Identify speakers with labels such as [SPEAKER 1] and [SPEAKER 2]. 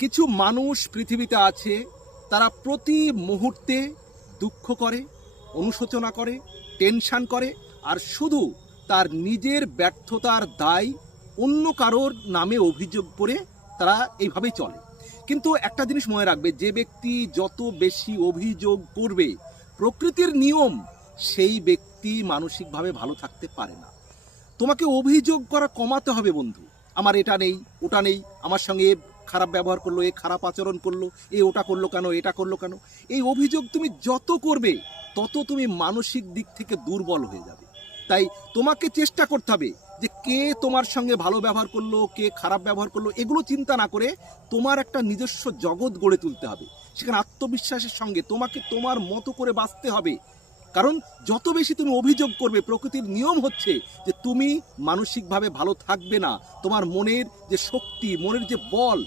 [SPEAKER 1] কিছু মানুষ পৃথিবীতে আছে, তারা প্রতি মুহূর্তে দুঃখ করে, অনুশোচনা করে, টেনশান করে, আর শুধু তার নিজের ব্যর্থতার দায় অন্য কারোর নামে অভিযোগ করে তারা এইভাবেই চলে। কিন্তু একটা জিনিস মনে রাখবে, যে ব্যক্তি যত বেশি অভিযোগ করবে, প্রকৃতির নিয়ম সেই ব্যক্তি মানসিকভাবে ভালো থাকতে পারে না। তোমাকে অভিযোগ করা কমাতে হবে বন্ধু। আমার এটা নেই, ওটা নেই, আমার সঙ্গে খারাপ ব্যবহার করল, এ খারাপ আচরণ করল, এ ওটা করল কেন, এটা করল কেন? এই অভিযোগ তুমি যত করবে, তত তুমি মানসিক দিক থেকে দুর্বল হয়ে যাবে। তাই তোমাকে চেষ্টা করতে হবে যে কে তোমার সঙ্গে ভালো ব্যবহার করল, কে খারাপ ব্যবহার করল, এগুলো চিন্তা না করে তোমার একটা নিজস্ব জগৎ গড়ে তুলতে হবে। সেখানে আত্মবিশ্বাসের সঙ্গে তোমাকে তোমার মতো করে বাঁচতে হবে। কারণ যত বেশি তুমি অভিযোগ করবে, প্রকৃতির নিয়ম হচ্ছে যে তুমি মানসিকভাবে ভালো থাকবে না। তোমার মনের যে শক্তি, মনের যে বল